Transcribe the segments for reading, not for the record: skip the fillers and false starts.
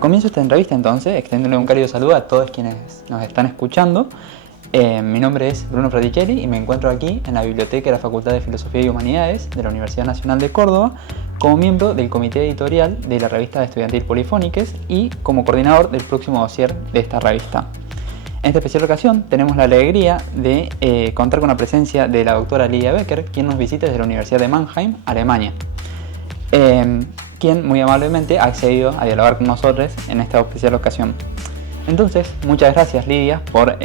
Comienzo esta entrevista entonces, extendiéndole un cálido saludo a todos quienes nos están escuchando. Mi nombre es Bruno Fraticelli y me encuentro aquí en la biblioteca de la Facultad de Filosofía y Humanidades de la Universidad Nacional de Córdoba como miembro del comité editorial de la revista estudiantil Polifóniques y como coordinador del próximo dossier de esta revista. En esta especial ocasión tenemos la alegría de contar con la presencia de la doctora Lidia Becker, quien nos visita desde la Universidad de Mannheim, Alemania. Quien muy amablemente ha accedido a dialogar con nosotros en esta especial ocasión. Entonces, muchas gracias Lidia por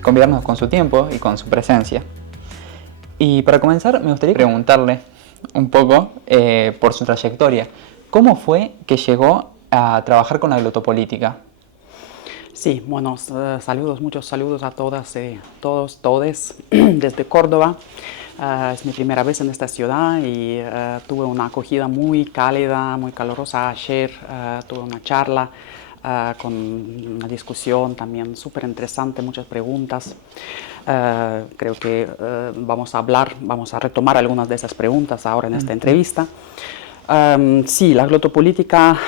convidarnos con su tiempo y con su presencia. Y para comenzar me gustaría preguntarle un poco por su trayectoria. ¿Cómo fue que llegó a trabajar con la glotopolítica? Sí, bueno, saludos, muchos saludos a todas, todos, todes desde Córdoba. Es mi primera vez en esta ciudad y tuve una acogida muy cálida, muy calurosa ayer. Tuve una charla con una discusión también súper interesante, muchas preguntas. Creo que vamos a retomar algunas de esas preguntas ahora en esta entrevista. Sí, la glotopolítica,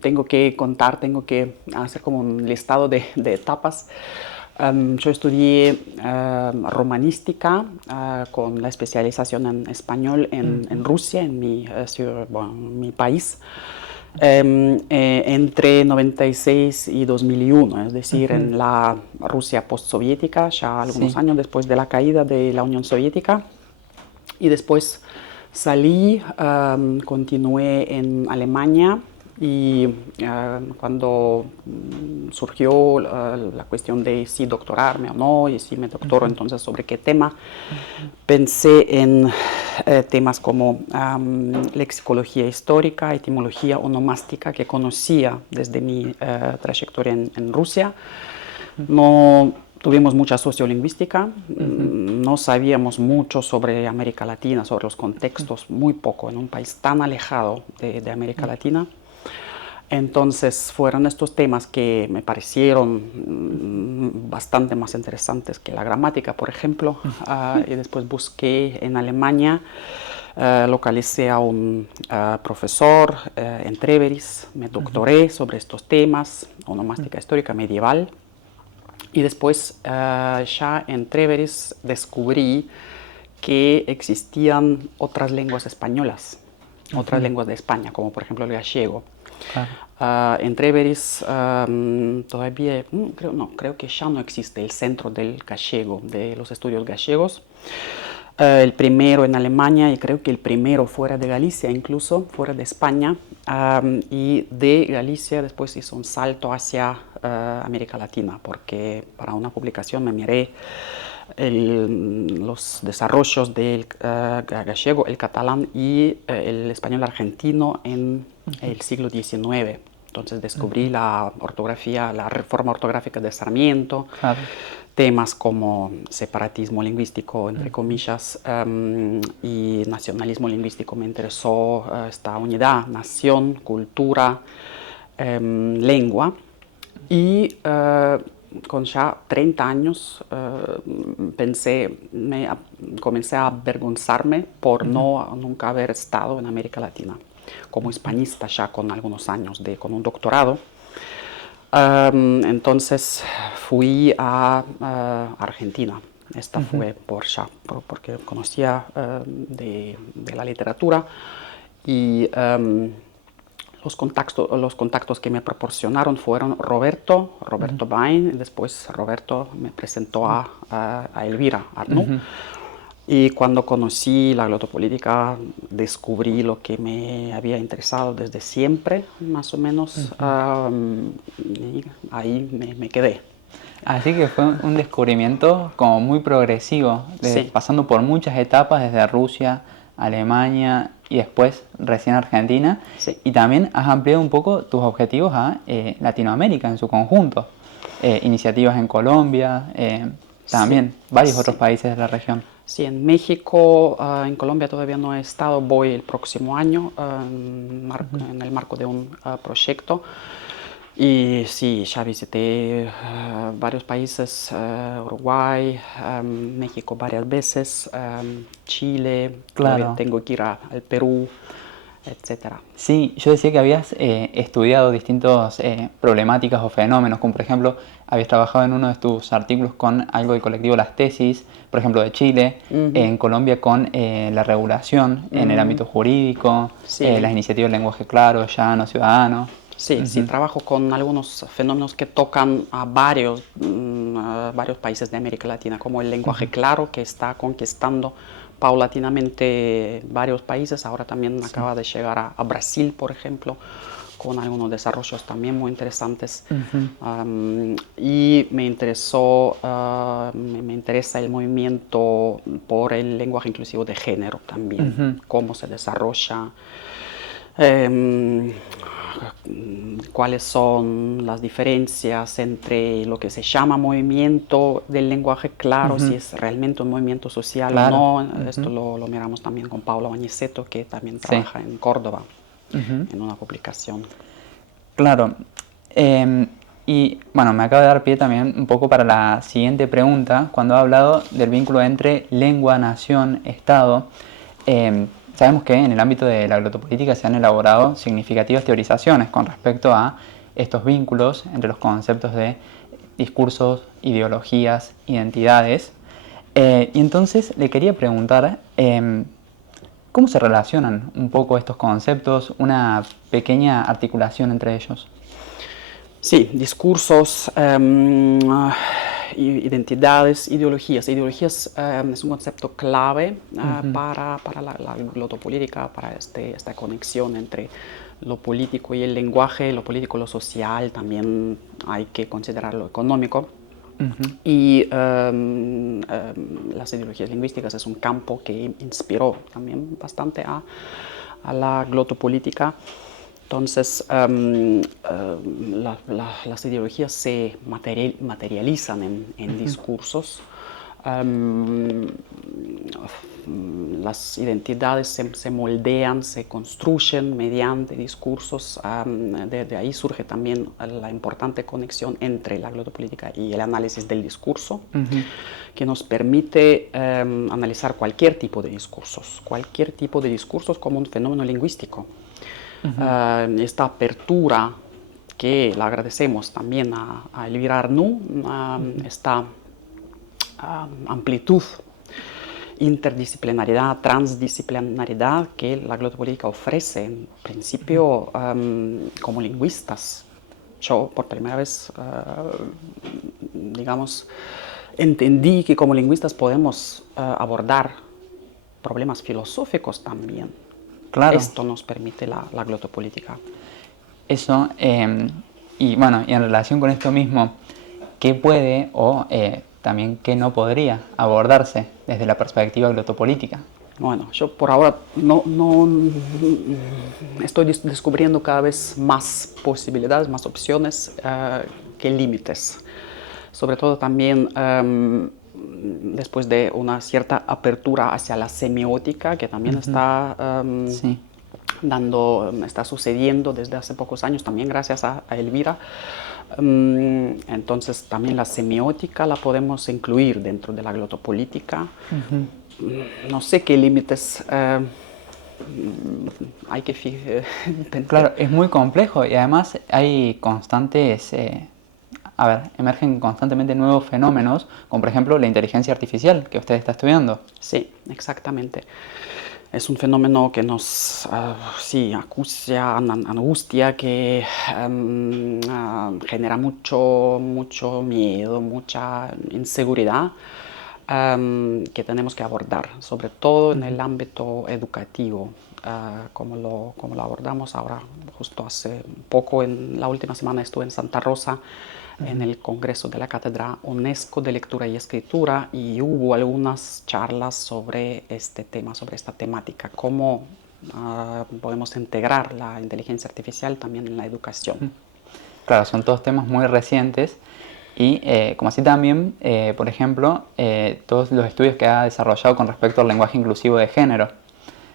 tengo que hacer como un listado de etapas. Yo estudié romanística con la especialización en español en Rusia, en mi mi país, entre 96 y 2001, es decir, en la Rusia postsoviética, ya algunos años después de la caída de la Unión Soviética. Y después salí, continué en Alemania y cuando surgió la cuestión de si doctorarme o no y si me doctoro, entonces sobre qué tema, pensé en temas como lexicología histórica, etimología onomástica, que conocía desde mi trayectoria en Rusia. No tuvimos mucha sociolingüística, no sabíamos mucho sobre América Latina, sobre los contextos, muy poco, en un país tan alejado de América Latina. Entonces fueron estos temas que me parecieron bastante más interesantes que la gramática, por ejemplo. Y después busqué en Alemania, localicé a un profesor en Treveris, me doctoré sobre estos temas, onomástica histórica medieval. Y después ya en Treveris descubrí que existían otras lenguas españolas, otras lenguas de España, como por ejemplo el gallego. En Treveris todavía, creo que ya no existe el centro del gallego, de los estudios gallegos. El primero en Alemania y creo que el primero fuera de Galicia, incluso fuera de España. Y de Galicia después hizo un salto hacia América Latina, porque para una publicación me miré los desarrollos del gallego, el catalán y el español argentino en el siglo XIX. Entonces descubrí la ortografía, la reforma ortográfica de Sarmiento, temas como separatismo lingüístico, entre comillas, y nacionalismo lingüístico. Me interesó esta unidad, nación, cultura, lengua. Y con ya 30 años comencé a avergonzarme por nunca haber estado en América Latina, como hispanista ya con algunos años, con un doctorado. Entonces fui a Argentina. Esta fue porque conocía de la literatura y los contactos que me proporcionaron fueron Roberto Bain, después Roberto me presentó a Elvira Arnoux. Y cuando conocí la glotopolítica descubrí lo que me había interesado desde siempre, más o menos, y ahí me quedé. Así que fue un descubrimiento como muy progresivo, Sí. pasando por muchas etapas desde Rusia, Alemania y después recién Argentina. Sí. Y también has ampliado un poco tus objetivos a Latinoamérica en su conjunto. Iniciativas en Colombia, también varios otros países de la región. Sí, en México, en Colombia todavía no he estado, voy el próximo año en el marco de un proyecto. Y sí, ya visité varios países, Uruguay, México varias veces, Chile, Claro. todavía tengo que ir al Perú. etcétera. Sí, yo decía que habías estudiado distintas problemáticas o fenómenos, como por ejemplo, habías trabajado en uno de tus artículos con algo del colectivo Las Tesis, por ejemplo, de Chile, en Colombia con la regulación en el ámbito jurídico, Sí. las iniciativas de lenguaje claro, llano, ciudadano. Sí, sí, trabajo con algunos fenómenos que tocan a varios países de América Latina, como el lenguaje claro, que está conquistando paulatinamente varios países. Ahora también acaba de llegar a Brasil, por ejemplo, con algunos desarrollos también muy interesantes. Y me interesa el movimiento por el lenguaje inclusivo de género también, cómo se desarrolla. Cuáles son las diferencias entre lo que se llama movimiento del lenguaje claro, si es realmente un movimiento social o no. Esto lo miramos también con Paula Bañiceto, que también trabaja en Córdoba, en una publicación. Claro. Y bueno, me acaba de dar pie también un poco para la siguiente pregunta, cuando ha hablado del vínculo entre lengua, nación, Estado. Sabemos que en el ámbito de la glotopolítica se han elaborado significativas teorizaciones con respecto a estos vínculos entre los conceptos de discursos, ideologías, identidades. Y entonces le quería preguntar, ¿cómo se relacionan un poco estos conceptos, una pequeña articulación entre ellos? Sí, discursos, identidades, ideologías. Ideologías es un concepto clave para la glotopolítica, para esta conexión entre lo político y el lenguaje, lo político y lo social. También hay que considerar lo económico. Y las ideologías lingüísticas es un campo que inspiró también bastante a la glotopolítica. Entonces, las ideologías se materializan en discursos. Las identidades se moldean, se construyen mediante discursos. De ahí surge también la importante conexión entre la glotopolítica y el análisis del discurso, que nos permite analizar cualquier tipo de discursos como un fenómeno lingüístico. Esta apertura que le agradecemos también a Elvira Arnoux, esta amplitud, interdisciplinaridad, transdisciplinaridad que la glotopolítica ofrece, en principio, como lingüistas. Yo por primera vez, digamos, entendí que como lingüistas podemos abordar problemas filosóficos también. Claro. Esto nos permite la glotopolítica. Eso, y bueno, y en relación con esto mismo, ¿qué puede o también qué no podría abordarse desde la perspectiva glotopolítica? Bueno, yo por ahora no estoy descubriendo cada vez más posibilidades, más opciones que límites. Sobre todo también después de una cierta apertura hacia la semiótica, que también está está sucediendo desde hace pocos años, también gracias a Elvira. Entonces también la semiótica la podemos incluir dentro de la glotopolítica. No sé qué límites hay que pensar. Claro, es muy complejo y además hay constantes, emergen constantemente nuevos fenómenos, como por ejemplo la inteligencia artificial que usted está estudiando. Sí, exactamente. Es un fenómeno que nos acucia, angustia, que genera mucho miedo, mucha inseguridad, que tenemos que abordar, sobre todo en el ámbito educativo, como lo abordamos ahora. Justo hace poco, en la última semana, estuve en Santa Rosa, en el Congreso de la Cátedra UNESCO de Lectura y Escritura, y hubo algunas charlas sobre este tema, sobre esta temática, cómo podemos integrar la inteligencia artificial también en la educación. Claro, son todos temas muy recientes y como así también, por ejemplo, todos los estudios que ha desarrollado con respecto al lenguaje inclusivo de género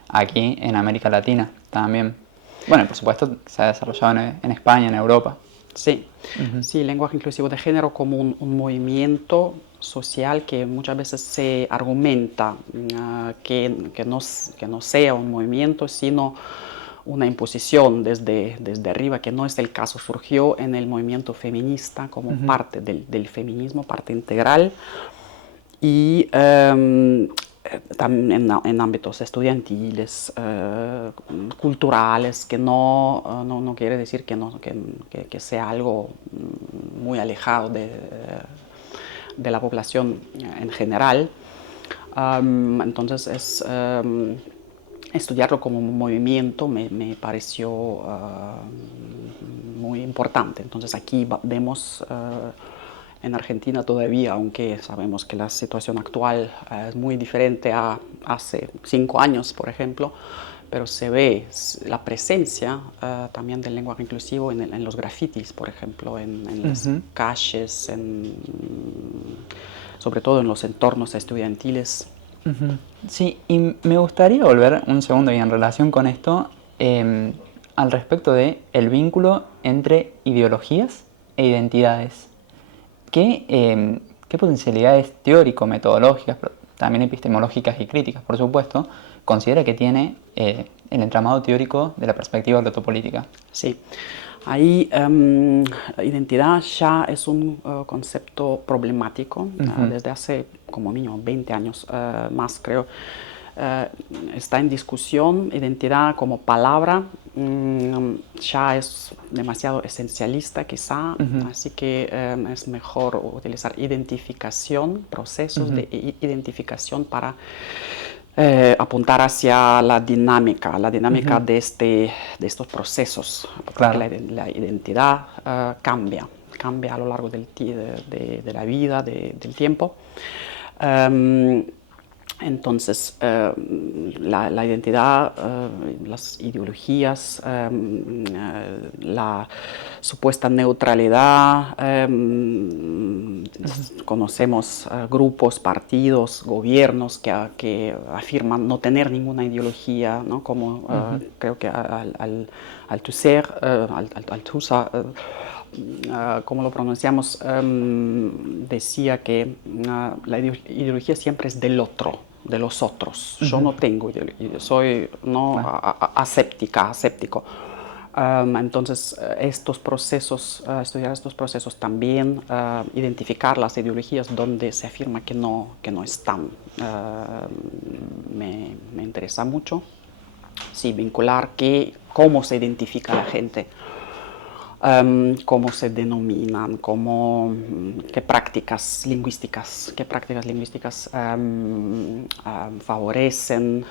aquí en América Latina también. Bueno, por supuesto se ha desarrollado en España, en Europa. Sí, sí, lenguaje inclusivo de género como un movimiento social que muchas veces se argumenta que no sea un movimiento, sino una imposición desde arriba, que no es el caso. Surgió en el movimiento feminista como parte del feminismo, parte integral, y también en ámbitos estudiantiles, culturales, que no quiere decir que sea algo muy alejado de la población en general. Entonces estudiarlo como un movimiento me pareció muy importante. Entonces aquí vemos en Argentina todavía, aunque sabemos que la situación actual es muy diferente a hace 5 años, por ejemplo, pero se ve la presencia también del lenguaje inclusivo en los grafitis, por ejemplo, en las calles, sobre todo en los entornos estudiantiles. Sí, y me gustaría volver un segundo y en relación con esto, al respecto de el vínculo entre ideologías e identidades. ¿Qué potencialidades teórico-metodológicas, pero también epistemológicas y críticas, por supuesto, considera que tiene el entramado teórico de la perspectiva glotopolítica? Sí, ahí identidad ya es un concepto problemático desde hace como mínimo 20 años más, creo. Está en discusión. Identidad como palabra ya es demasiado esencialista quizá, así que es mejor utilizar identificación, procesos de identificación para apuntar hacia la dinámica de estos procesos, porque Claro. la identidad cambia a lo largo de la vida, del tiempo. Entonces, la identidad, las ideologías, la supuesta neutralidad, conocemos grupos, partidos, gobiernos que afirman no tener ninguna ideología, ¿no? Como creo que Althusser, como lo pronunciamos, decía que la ideología siempre es del otro, de los otros. Yo no tengo ideología, soy aséptico. Entonces, estos procesos, estudiar estos procesos también, identificar las ideologías donde se afirma que no están, me interesa mucho. Sí, vincular cómo se identifica la gente. Cómo se denominan, qué prácticas lingüísticas favorecen.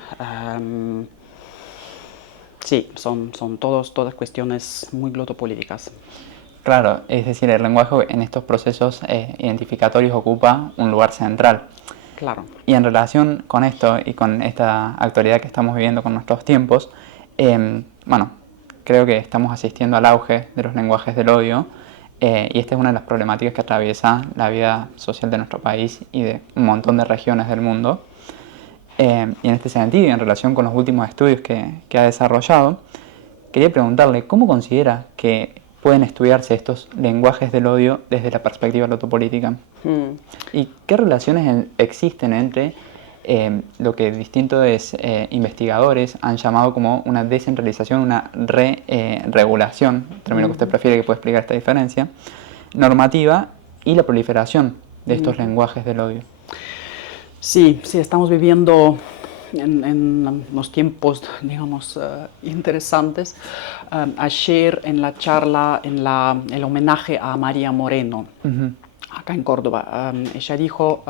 Sí, son todas cuestiones muy glotopolíticas. Claro, es decir, el lenguaje en estos procesos identificatorios ocupa un lugar central. Claro. Y en relación con esto y con esta actualidad que estamos viviendo con nuestros tiempos, bueno, creo que estamos asistiendo al auge de los lenguajes del odio y esta es una de las problemáticas que atraviesa la vida social de nuestro país y de un montón de regiones del mundo. Y en este sentido, y en relación con los últimos estudios que ha desarrollado, quería preguntarle cómo considera que pueden estudiarse estos lenguajes del odio desde la perspectiva glotopolítica y qué relaciones existen entre lo que distintos investigadores han llamado como una descentralización, una regulación, término que usted prefiere, que puede explicar esta diferencia, normativa y la proliferación de estos lenguajes del odio. Sí, estamos viviendo en los tiempos, digamos, interesantes. Ayer en la charla, el homenaje a María Moreno, acá en Córdoba, ella dijo,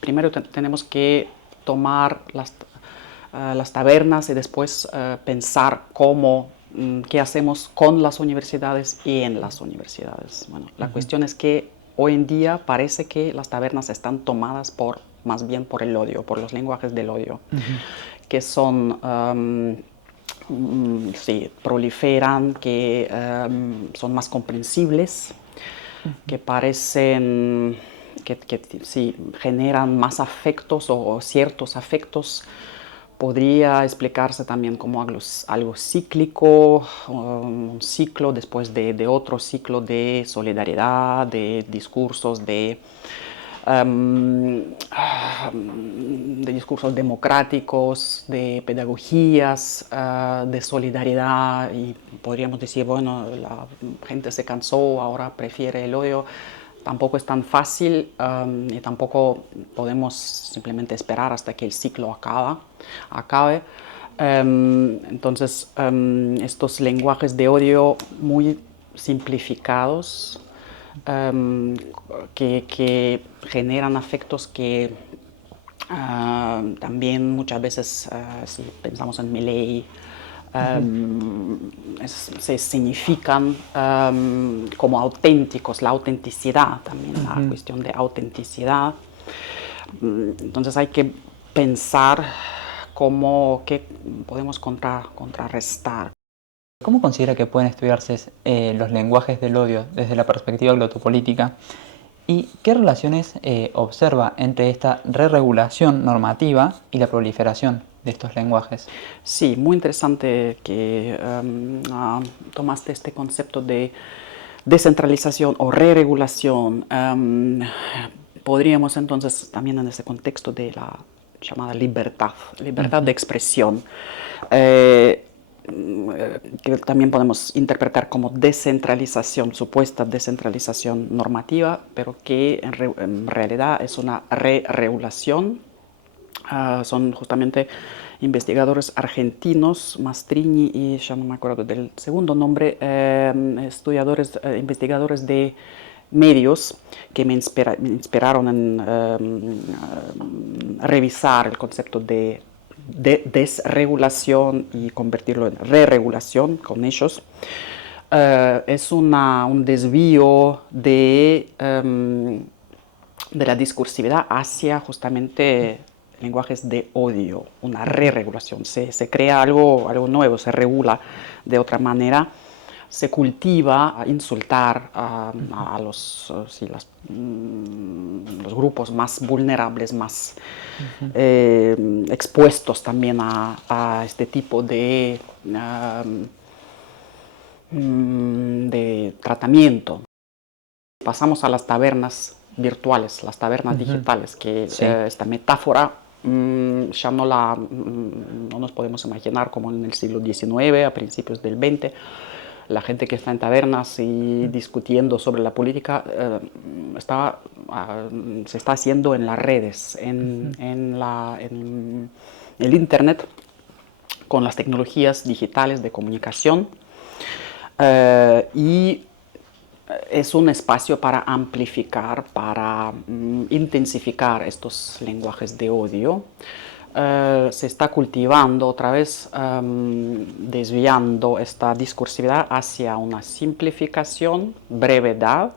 primero tenemos que tomar las tabernas y después pensar qué hacemos con las universidades y en las universidades. Bueno, la cuestión es que hoy en día parece que las tabernas están tomadas más bien por el odio, por los lenguajes del odio, que son, proliferan, que son más comprensibles, que parecen, que generan más afectos o ciertos afectos. Podría explicarse también como algo cíclico, un ciclo después de otro ciclo de solidaridad, de discursos, de de discursos democráticos, de pedagogías, de solidaridad, y podríamos decir, bueno, la gente se cansó, ahora prefiere el odio. Tampoco es tan fácil y tampoco podemos simplemente esperar hasta que el ciclo acabe. Entonces, estos lenguajes de odio muy simplificados, que generan afectos que también muchas veces, si pensamos en Milei, se significan como auténticos, la autenticidad, también la cuestión de autenticidad. Entonces hay que pensar qué podemos contrarrestar. ¿Cómo considera que pueden estudiarse los lenguajes del odio desde la perspectiva glotopolítica? ¿Y qué relaciones observa entre esta re-regulación normativa y la proliferación de estos lenguajes? Sí, muy interesante que tomaste este concepto de descentralización o re-regulación. Podríamos entonces también en ese contexto de la llamada libertad de expresión, que también podemos interpretar como descentralización, supuesta descentralización normativa, pero que en realidad es una re-regulación. Son justamente investigadores argentinos, Mastrini y ya no me acuerdo del segundo nombre, investigadores de medios que me inspiraron en revisar el concepto de desregulación y convertirlo en re-regulación con ellos. Es un desvío de la discursividad hacia justamente lenguajes de odio, una re-regulación. Se crea algo nuevo, se regula de otra manera, se cultiva a insultar a los grupos más vulnerables, más expuestos también a este tipo de tratamiento. Pasamos a las tabernas virtuales, las tabernas digitales, que Sí. Esta metáfora ya no nos podemos imaginar como en el siglo XIX, a principios del XX. La gente que está en tabernas y discutiendo sobre la política se está haciendo en las redes, en el Internet, con las tecnologías digitales de comunicación. Y es un espacio para amplificar, para intensificar estos lenguajes de odio. Se está cultivando otra vez, desviando esta discursividad hacia una simplificación, brevedad.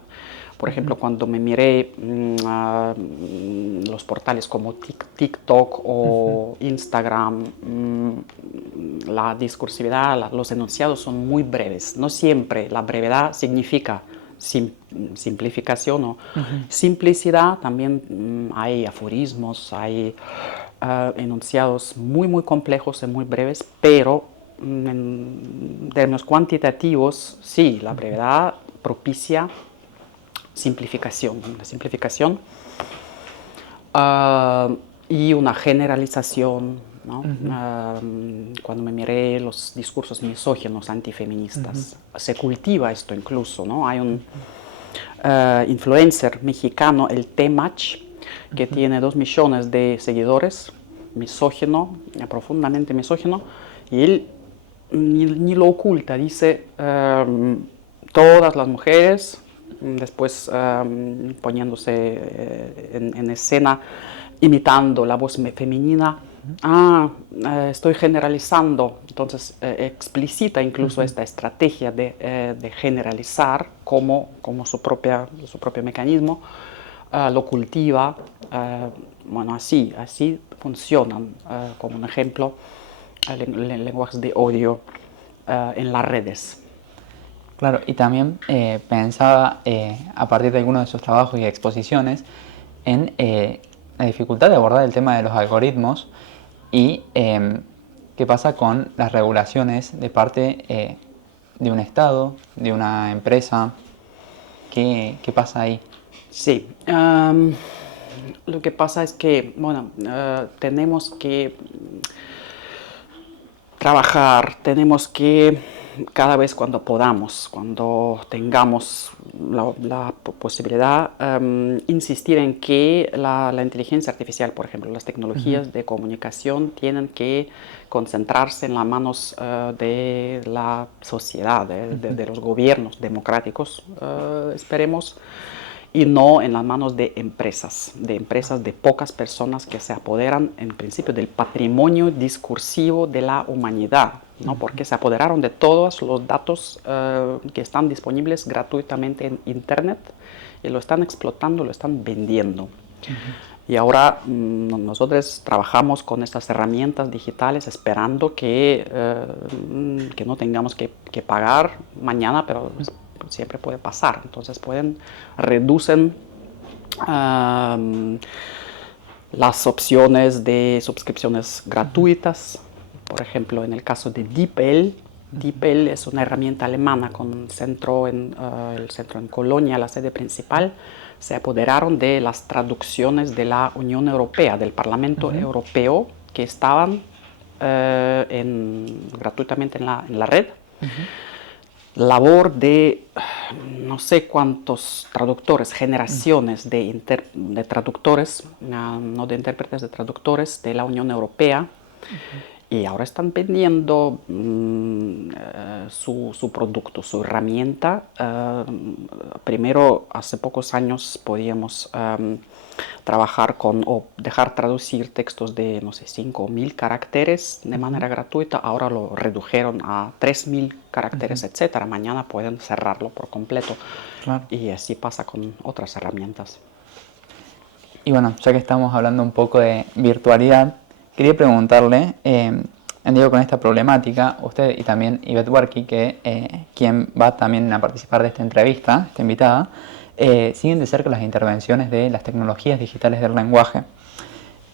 Por ejemplo, cuando me miré los portales como TikTok o Instagram, la discursividad, los enunciados son muy breves. No siempre la brevedad significa simplificación o simplicidad. También hay aforismos, hay enunciados muy complejos y muy breves, pero en términos cuantitativos, sí, la brevedad propicia simplificación, una simplificación y una generalización, ¿no? Cuando me miré los discursos misóginos, antifeministas, se cultiva esto incluso, ¿no? Hay un influencer mexicano, el Temach, que tiene 2 millones de seguidores, misógino, profundamente misógino, y él ni lo oculta, dice todas las mujeres, después poniéndose en escena, imitando la voz femenina. Estoy generalizando, entonces explicita incluso esta estrategia de generalizar como su propio mecanismo, lo cultiva. Bueno, así funcionan, como un ejemplo, lenguajes de odio en las redes. Claro, y también pensaba, a partir de algunos de sus trabajos y exposiciones, en la dificultad de abordar el tema de los algoritmos y qué pasa con las regulaciones de parte de un Estado, de una empresa. ¿Qué pasa ahí? Sí, Lo que pasa es que, bueno, tenemos que trabajar, tenemos que cada vez cuando podamos, cuando tengamos la posibilidad, insistir en que la inteligencia artificial, por ejemplo, las tecnologías de comunicación tienen que concentrarse en las manos de la sociedad, de los gobiernos democráticos, esperemos, y no en las manos de empresas de pocas personas que se apoderan en principio del patrimonio discursivo de la humanidad, ¿no? Porque se apoderaron de todos los datos que están disponibles gratuitamente en Internet y lo están explotando, lo están vendiendo. Y ahora nosotros trabajamos con estas herramientas digitales esperando que no tengamos que pagar mañana, pero siempre puede pasar. Entonces reducen las opciones de suscripciones gratuitas. Por ejemplo, en el caso de DeepL, DeepL es una herramienta alemana con el centro en Colonia, la sede principal. Se apoderaron de las traducciones de la Unión Europea, del Parlamento Europeo, que estaban gratuitamente en la red. Labor de no sé cuántos traductores, generaciones de traductores, no de intérpretes, de traductores de la Unión Europea. Y ahora están vendiendo su producto, su herramienta. Primero, hace pocos años podíamos trabajar o dejar traducir textos de, no sé, 5.000 caracteres de manera gratuita. Ahora lo redujeron a 3.000 caracteres, etcétera. Mañana pueden cerrarlo por completo. Claro. Y así pasa con otras herramientas. Y bueno, ya que estamos hablando un poco de virtualidad, quería preguntarle, con esta problemática, usted y también Ivette Warqui, quien va también a participar de esta entrevista, esta invitada, siguen de cerca las intervenciones de las tecnologías digitales del lenguaje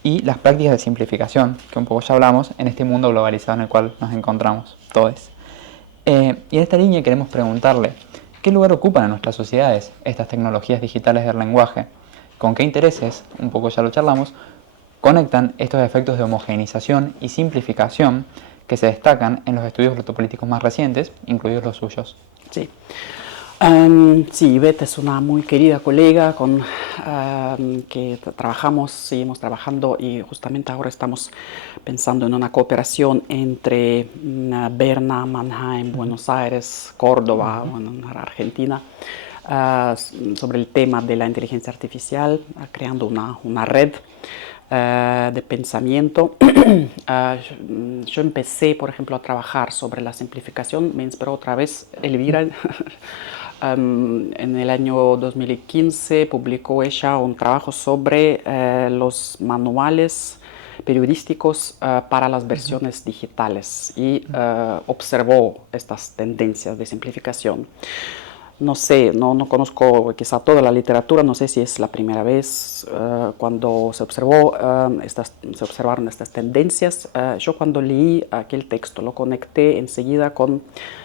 y las prácticas de simplificación, que un poco ya hablamos, en este mundo globalizado en el cual nos encontramos todos. Y en esta línea queremos preguntarle, ¿qué lugar ocupan en nuestras sociedades estas tecnologías digitales del lenguaje? ¿Con qué intereses, un poco ya lo charlamos, conectan estos efectos de homogeneización y simplificación que se destacan en los estudios glotopolíticos más recientes, incluidos los suyos? Sí. Sí, Ivette es una muy querida colega con que seguimos trabajando y justamente ahora estamos pensando en una cooperación entre Berna, Mannheim, Buenos Aires, Córdoba, en Argentina, sobre el tema de la inteligencia artificial, creando una red de pensamiento. Yo empecé, por ejemplo, a trabajar sobre la simplificación, me inspiró otra vez Elvira. En el año 2015 publicó ella un trabajo sobre los manuales periodísticos para las versiones digitales y observó estas tendencias de simplificación. No sé, no conozco quizá toda la literatura, no sé si es la primera vez cuando se observaron estas tendencias. Yo cuando leí aquel texto lo conecté enseguida con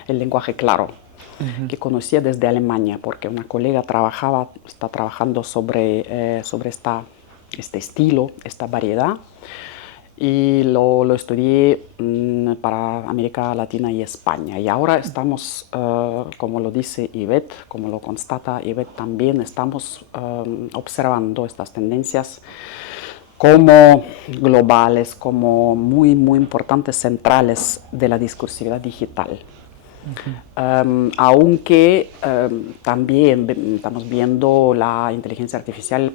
el lenguaje claro, que conocía desde Alemania, porque una colega está trabajando sobre este estilo, esta variedad, y lo estudié para América Latina y España. Y ahora estamos, como lo dice Ivette, como lo constata Ivette también, estamos observando estas tendencias como globales, como muy, muy importantes, centrales de la discursividad digital. Aunque también estamos viendo la inteligencia artificial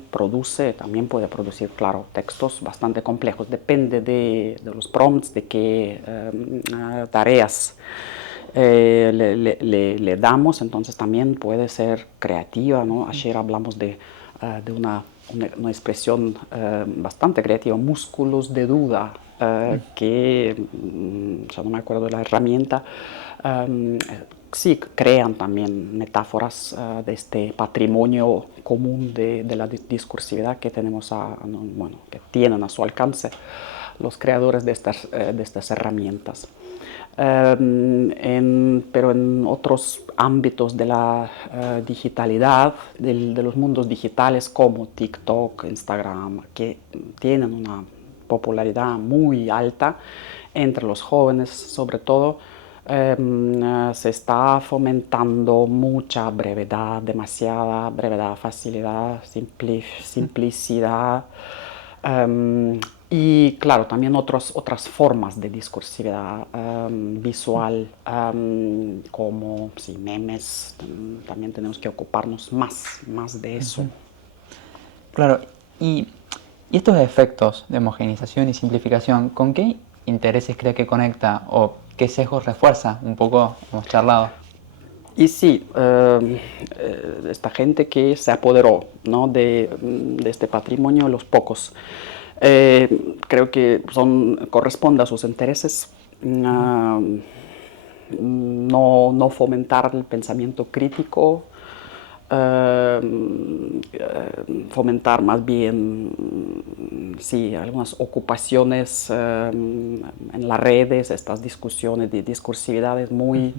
también puede producir, claro, textos bastante complejos. Depende de los prompts, de qué tareas le damos, entonces también puede ser creativa, ¿no? Ayer hablamos de una expresión bastante creativa, músculos de duda, que ya no me acuerdo de la herramienta. Sí, crean también metáforas de este patrimonio común de la discursividad que tenemos que tienen a su alcance los creadores de estas herramientas. Pero en otros ámbitos de la digitalidad, de los mundos digitales como TikTok, Instagram, que tienen una popularidad muy alta entre los jóvenes, sobre todo, se está fomentando mucha brevedad, demasiada brevedad, facilidad, simplicidad. Y claro, también otras formas de discursividad visual, como memes, también tenemos que ocuparnos más de eso. Claro, y estos efectos de homogeneización y simplificación, ¿con qué intereses cree que conecta o qué sesgos refuerza? Un poco hemos charlado. Y sí, esta gente que se apoderó, ¿no?, de este patrimonio, los pocos, creo que corresponde a sus intereses no fomentar el pensamiento crítico, fomentar más bien algunas ocupaciones en las redes, estas discusiones de discursividades muy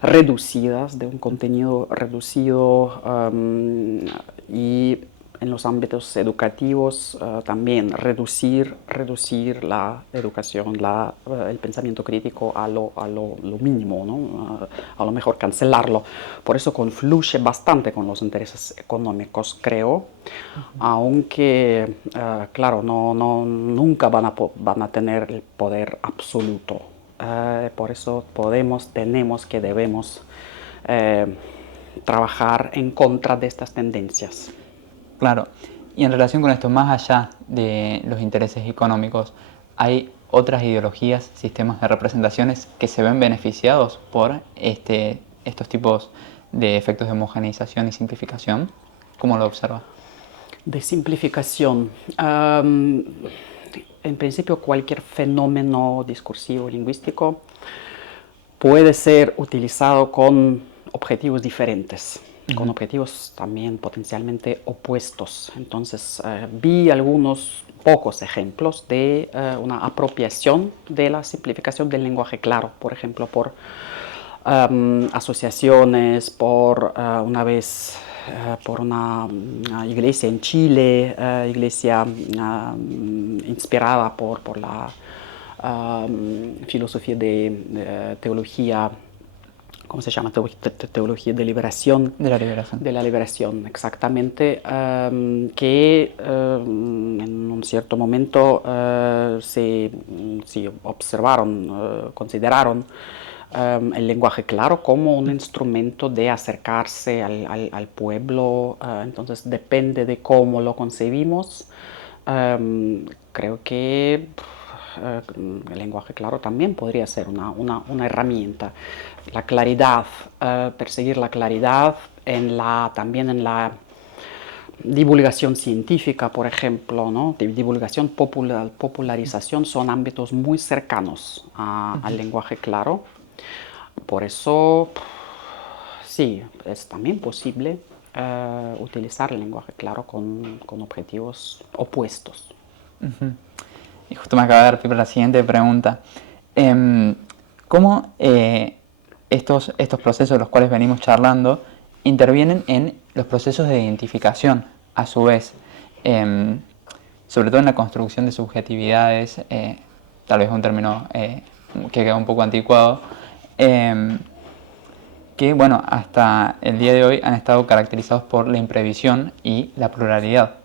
reducidas, de un contenido reducido, y en los ámbitos educativos también reducir la educación, el pensamiento crítico a lo mínimo, ¿no? A lo mejor cancelarlo. Por eso confluye bastante con los intereses económicos, creo, aunque, claro, nunca van a tener el poder absoluto. Por eso debemos trabajar en contra de estas tendencias. Claro, y en relación con esto, más allá de los intereses económicos, ¿hay otras ideologías, sistemas de representaciones que se ven beneficiados por estos tipos de efectos de homogeneización y simplificación? ¿Cómo lo observa? De simplificación. En principio, cualquier fenómeno discursivo lingüístico puede ser utilizado con objetivos diferentes, con objetivos también potencialmente opuestos. Entonces, vi algunos pocos ejemplos de una apropiación de la simplificación del lenguaje claro, por ejemplo, por asociaciones, por una iglesia en Chile, iglesia inspirada por la filosofía de teología. ¿Cómo se llama? Teología de liberación. De la liberación. De la liberación, exactamente, que en un cierto momento consideraron el lenguaje claro como un instrumento de acercarse al pueblo. Entonces depende de cómo lo concebimos. Creo que el lenguaje claro también podría ser una herramienta. La claridad, perseguir la claridad también en la divulgación científica, por ejemplo, ¿no? Divulgación, popularización son ámbitos muy cercanos al lenguaje claro. Por eso, sí, es también posible utilizar el lenguaje claro con objetivos opuestos. Y justo me acaba de dar pie para la siguiente pregunta. ¿Cómo estos procesos de los cuales venimos charlando intervienen en los procesos de identificación, a su vez? Sobre todo en la construcción de subjetividades, tal vez un término que queda un poco anticuado, que bueno, hasta el día de hoy han estado caracterizados por la imprevisión y la pluralidad.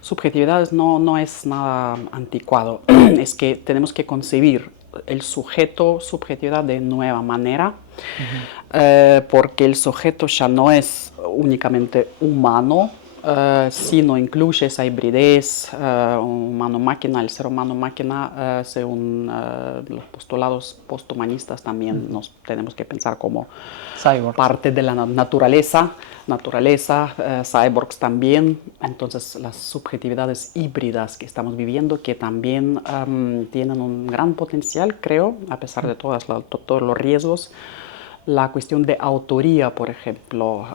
Subjetividad no es nada anticuado, es que tenemos que concebir el sujeto, subjetividad de nueva manera, porque el sujeto ya no es únicamente humano, sino incluye esa hibridez humano-máquina. El ser humano-máquina, según los postulados posthumanistas, también nos tenemos que pensar como Cyborgs. Parte de la naturaleza, cyborgs también. Entonces las subjetividades híbridas que estamos viviendo, que también tienen un gran potencial, creo, a pesar de todos los riesgos, La cuestión de autoría, por ejemplo,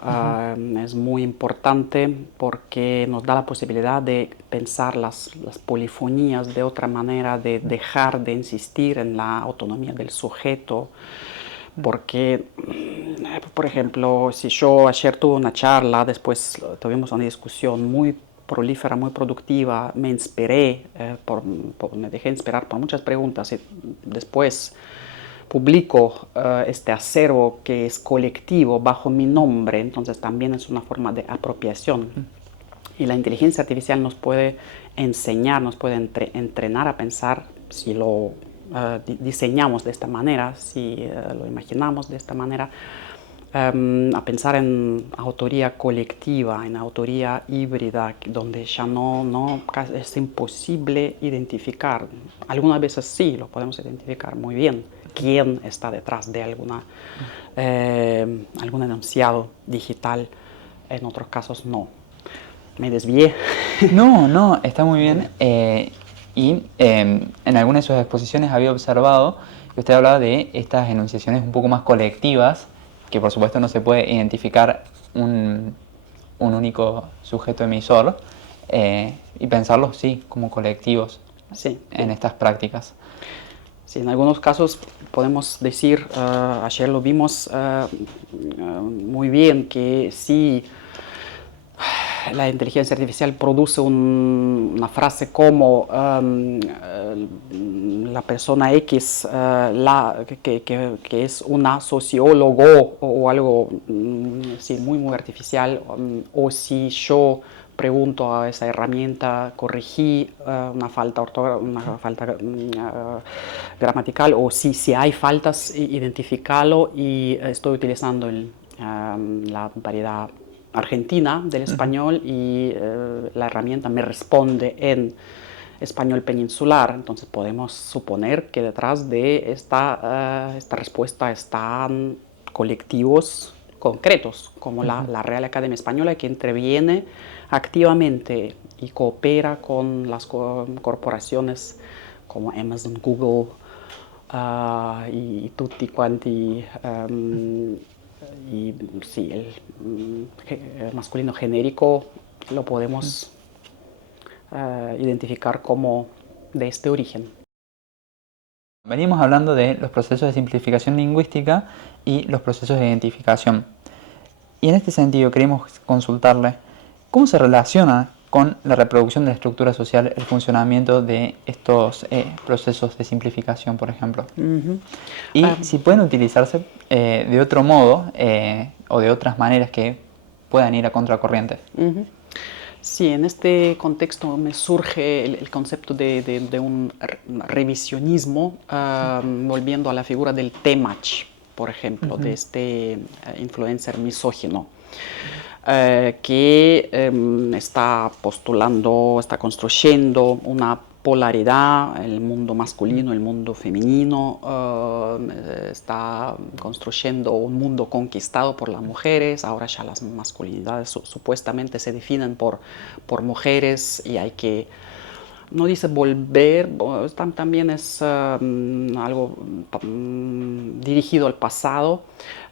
es muy importante porque nos da la posibilidad de pensar las polifonías de otra manera, de dejar de insistir en la autonomía del sujeto. Porque, por ejemplo, si yo ayer tuve una charla, después tuvimos una discusión muy prolífera, muy productiva, me inspiré, me dejé inspirar por muchas preguntas y después publico este acervo que es colectivo bajo mi nombre, entonces también es una forma de apropiación. Y la inteligencia artificial nos puede enseñar, nos puede entrenar a pensar si lo diseñamos de esta manera, si lo imaginamos de esta manera, a pensar en autoría colectiva, en autoría híbrida, donde ya no es imposible identificar. Algunas veces sí lo podemos identificar muy bien, quién está detrás de algún enunciado digital, en otros casos no. Me desvié. No, está muy bien. En algunas de sus exposiciones había observado que usted hablaba de estas enunciaciones un poco más colectivas, que por supuesto no se puede identificar un único sujeto emisor, y pensarlos, sí, como colectivos, Sí, en estas prácticas. Sí, en algunos casos podemos decir, ayer lo vimos muy bien, que si la inteligencia artificial produce una frase como la persona X, que es una sociólogo o algo sí, muy artificial, o si yo pregunto a esa herramienta, corregí una falta gramatical, o si hay faltas, identificarlo, y estoy utilizando la variedad argentina del español y la herramienta me responde en español peninsular. Entonces podemos suponer que detrás de esta respuesta están colectivos concretos, como la Real Academia Española, que interviene activamente y coopera con las corporaciones como Amazon, Google y tutti quanti. Y sí, el masculino genérico lo podemos identificar como de este origen. Venimos hablando de los procesos de simplificación lingüística y los procesos de identificación. Y en este sentido queremos consultarle cómo se relaciona con la reproducción de la estructura social el funcionamiento de estos procesos de simplificación, por ejemplo. Y si pueden utilizarse de otro modo o de otras maneras que puedan ir a contracorriente. Sí, en este contexto me surge el concepto de un revisionismo, volviendo a la figura del Temach, por ejemplo, de este influencer misógino, que está postulando, está construyendo una polaridad, el mundo masculino, el mundo femenino, está construyendo un mundo conquistado por las mujeres. Ahora ya las masculinidades supuestamente se definen por mujeres, y hay que, no dice volver, también es algo dirigido al pasado.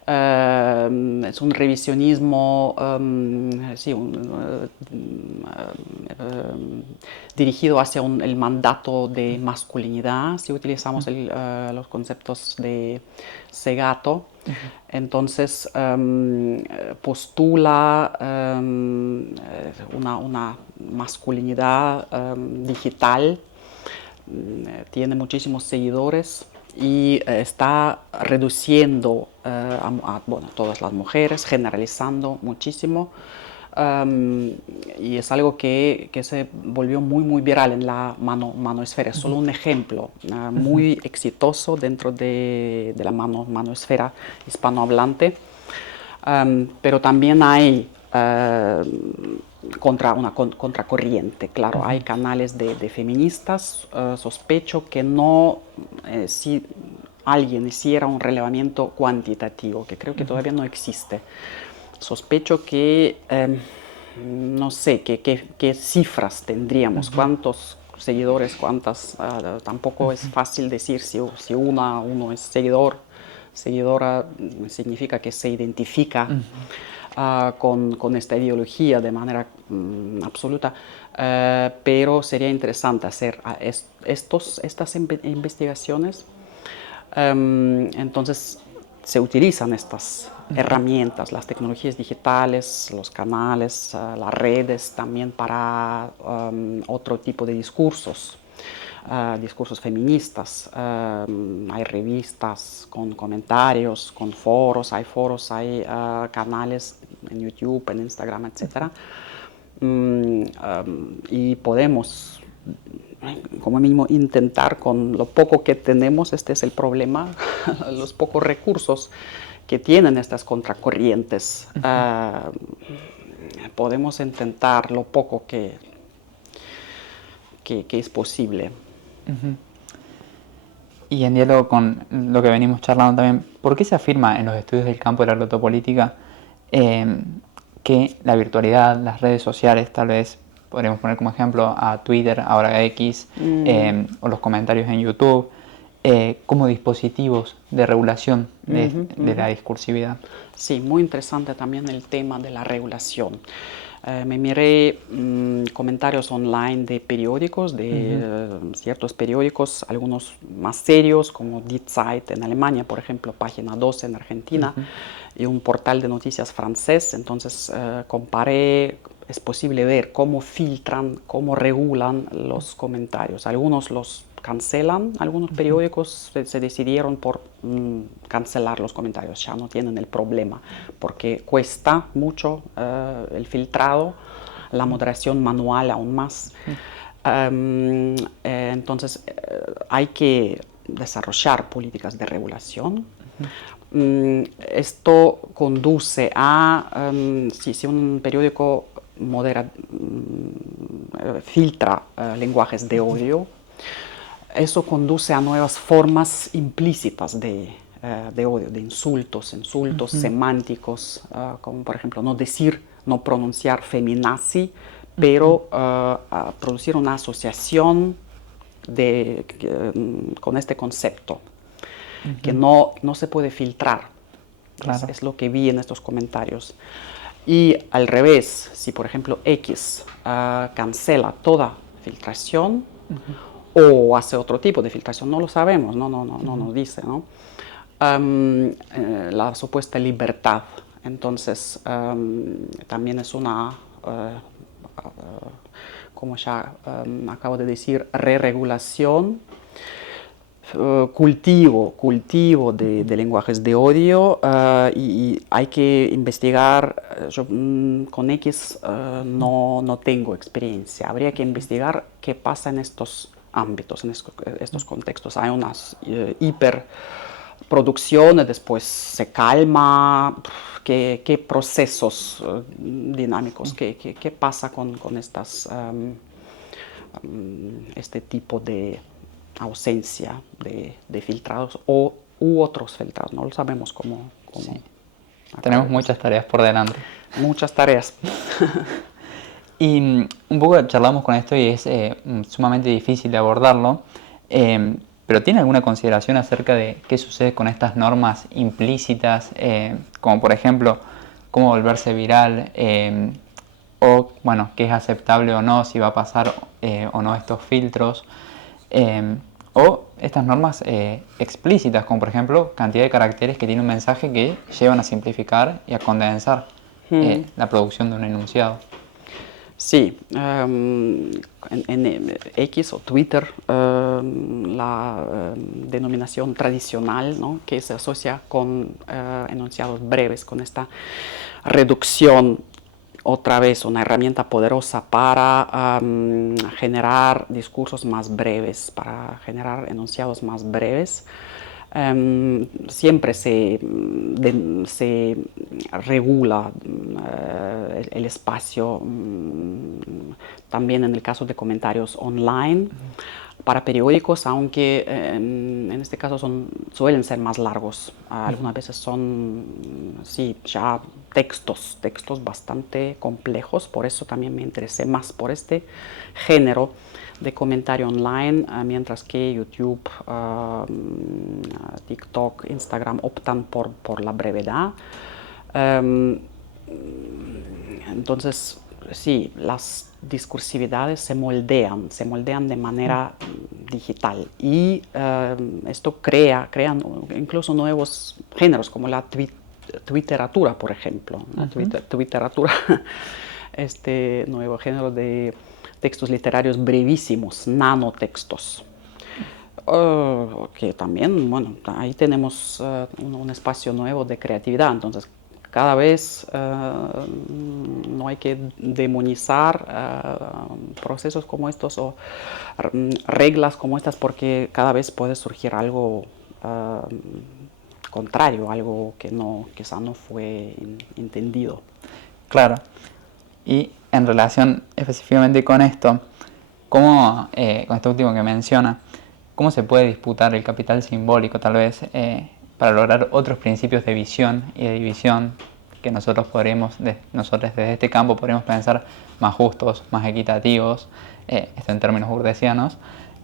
Es un revisionismo sí, dirigido hacia el mandato de masculinidad, si utilizamos los conceptos de Segato. Entonces postula una masculinidad digital, tiene muchísimos seguidores y está reduciendo a todas las mujeres, generalizando muchísimo. Y es algo que se volvió muy viral en la manoesfera. Es solo un ejemplo muy exitoso dentro de la manoesfera hispanohablante. Pero también hay una contracorriente. Claro, hay canales de feministas. Sospecho que no, si alguien hiciera un relevamiento cuantitativo, que creo que todavía no existe, sospecho que, no sé, qué cifras tendríamos, cuántos seguidores, cuántas, tampoco es fácil decir si uno es seguidor, seguidora significa que se identifica con esta ideología de manera absoluta, pero sería interesante hacer estas investigaciones. Entonces se utilizan estas herramientas, las tecnologías digitales, los canales, las redes también para otro tipo de discursos. Discursos feministas, hay revistas con comentarios, con foros, hay canales en YouTube, en Instagram, etc. Y podemos, como mínimo, intentar con lo poco que tenemos, este es el problema, los pocos recursos que tienen estas contracorrientes. Podemos intentar lo poco que es posible. Y en diálogo con lo que venimos charlando también, ¿por qué se afirma en los estudios del campo de la glotopolítica que la virtualidad, las redes sociales, tal vez podríamos poner como ejemplo a Twitter, ahora X, o los comentarios en YouTube, como dispositivos de regulación de la discursividad? Sí, muy interesante también el tema de la regulación. Me miré comentarios online de periódicos, de ciertos periódicos, algunos más serios como Die Zeit en Alemania, por ejemplo, Página 12 en Argentina, y un portal de noticias francés. Entonces comparé, es posible ver cómo filtran, cómo regulan los comentarios. Algunos los cancelan, algunos periódicos se decidieron por cancelar los comentarios, ya no tienen el problema, porque cuesta mucho el filtrado, la moderación manual aún más. Entonces hay que desarrollar políticas de regulación. Esto conduce a, si un periódico filtra lenguajes de odio, eso conduce a nuevas formas implícitas de odio, de insultos semánticos, como por ejemplo no pronunciar feminazi, pero a producir una asociación con este concepto, que no se puede filtrar. Claro. Es lo que vi en estos comentarios. Y al revés, si por ejemplo X cancela toda filtración, o hace otro tipo de filtración, no lo sabemos, no nos dice, ¿no? La supuesta libertad. Entonces, también es una, como ya acabo de decir, re-regulación, cultivo de lenguajes de odio, y hay que investigar. Yo con X no tengo experiencia, habría que investigar qué pasa en estos ámbitos, en estos contextos. Hay unas hiperproducciones, después se calma. ¿Qué procesos dinámicos, qué pasa con este tipo de ausencia de filtrados u otros filtrados? No lo sabemos cómo sí. Tenemos muchas tareas por delante. Muchas tareas. Y un poco charlamos con esto y es sumamente difícil de abordarlo, pero ¿tiene alguna consideración acerca de qué sucede con estas normas implícitas, como por ejemplo cómo volverse viral, o bueno, qué es aceptable o no, si va a pasar o no estos filtros, o estas normas explícitas, como por ejemplo cantidad de caracteres que tiene un mensaje que llevan a simplificar y a condensar la producción de un enunciado? Sí, en X o Twitter, la denominación tradicional, ¿no?, que se asocia con enunciados breves, con esta reducción, otra vez una herramienta poderosa para generar discursos más breves, para generar enunciados más breves. Siempre se regula el espacio, también en el caso de comentarios online para periódicos, aunque en este caso suelen ser más largos. Algunas veces son, sí, ya textos bastante complejos, por eso también me interesé más por este género de comentario online, mientras que YouTube TikTok, Instagram optan por la brevedad. Entonces, sí, las discursividades se moldean de manera digital y esto crea incluso nuevos géneros como la twitteratura, por ejemplo. La twitteratura, este nuevo género de textos literarios brevísimos, nanotextos. Que también, bueno, ahí tenemos un espacio nuevo de creatividad. Entonces, cada vez no hay que demonizar procesos como estos o reglas como estas, porque cada vez puede surgir algo contrario, algo que quizá no fue entendido. Claro. Y en relación específicamente con esto, ¿cómo, con esto último que menciona, cómo se puede disputar el capital simbólico tal vez para lograr otros principios de visión y de división que nosotros desde este campo podríamos pensar más justos, más equitativos, esto en términos burdesianos,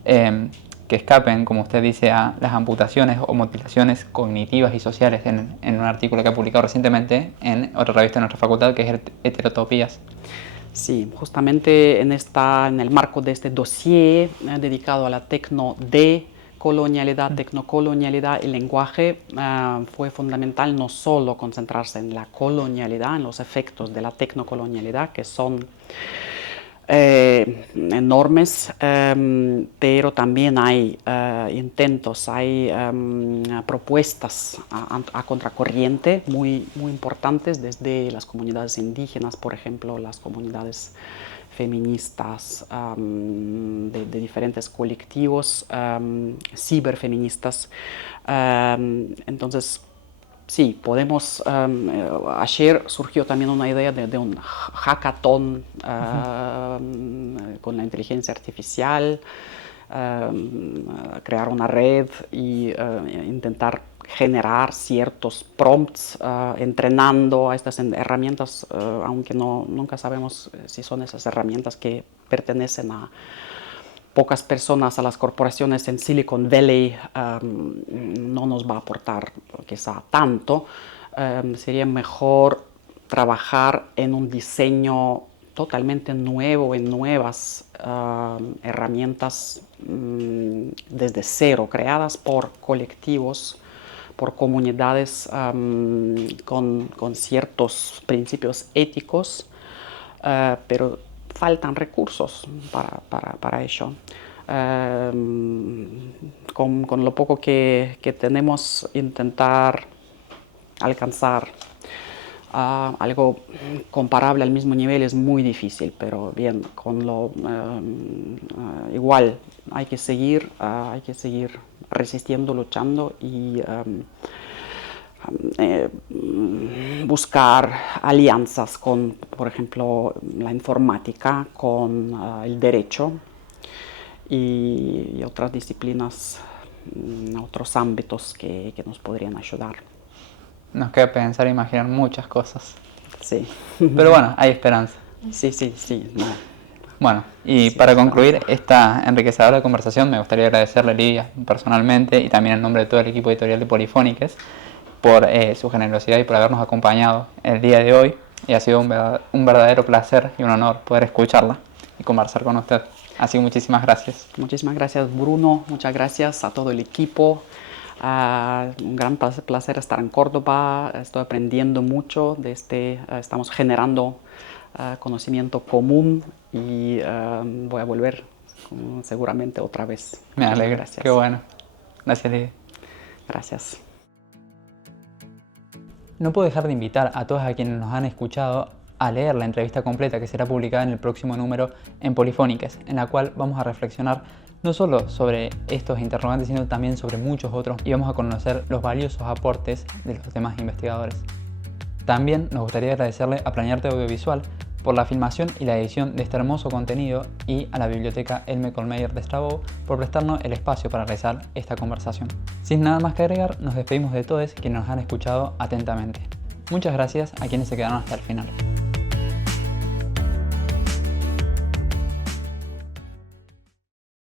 que escapen, como usted dice, a las amputaciones o mutilaciones cognitivas y sociales en un artículo que ha publicado recientemente en otra revista de nuestra facultad, que es Heterotopías? Sí, justamente en el marco de este dossier dedicado a la tecnocolonialidad, el lenguaje fue fundamental no solo concentrarse en la colonialidad, en los efectos de la tecnocolonialidad, que son enormes, pero también hay intentos, hay propuestas a contracorriente muy importantes desde las comunidades indígenas, por ejemplo, las comunidades feministas de diferentes colectivos, ciberfeministas. Entonces, sí, podemos. Ayer surgió también una idea de un hackathon con la inteligencia artificial, crear una red y intentar generar ciertos prompts entrenando a estas herramientas, aunque nunca sabemos si son esas herramientas que pertenecen a pocas personas, a las corporaciones en Silicon Valley. No nos va a aportar quizá tanto. Sería mejor trabajar en un diseño totalmente nuevo, en nuevas herramientas desde cero, creadas por colectivos, por comunidades con ciertos principios éticos, pero faltan recursos para ello. Con lo poco que tenemos, intentar alcanzar algo comparable al mismo nivel es muy difícil, pero bien, igual hay que seguir resistiendo, luchando y buscar alianzas con, por ejemplo, la informática, con el derecho y otras disciplinas, otros ámbitos que nos podrían ayudar. Nos queda pensar e imaginar muchas cosas. Sí. Pero bueno, hay esperanza. Sí. No. Bueno, y sí, para concluir esta enriquecedora conversación, me gustaría agradecerle a Lidia personalmente y también en nombre de todo el equipo editorial de Polifónicas por su generosidad y por habernos acompañado el día de hoy. Y ha sido un verdadero placer y un honor poder escucharla y conversar con usted. Así que muchísimas gracias. Muchísimas gracias, Bruno. Muchas gracias a todo el equipo. Un gran placer estar en Córdoba. Estoy aprendiendo mucho estamos generando conocimiento común y voy a volver seguramente otra vez. Me alegra. Gracias. Qué bueno. Gracias, Lidia. Gracias. No puedo dejar de invitar a todos a quienes nos han escuchado a leer la entrevista completa que será publicada en el próximo número en Polifónicas, en la cual vamos a reflexionar no solo sobre estos interrogantes, sino también sobre muchos otros, y vamos a conocer los valiosos aportes de los demás investigadores. También nos gustaría agradecerle a Planearte Audiovisual por la filmación y la edición de este hermoso contenido y a la biblioteca Elme Colmeyer de Estrabó por prestarnos el espacio para realizar esta conversación. Sin nada más que agregar, nos despedimos de todos quienes nos han escuchado atentamente. Muchas gracias a quienes se quedaron hasta el final.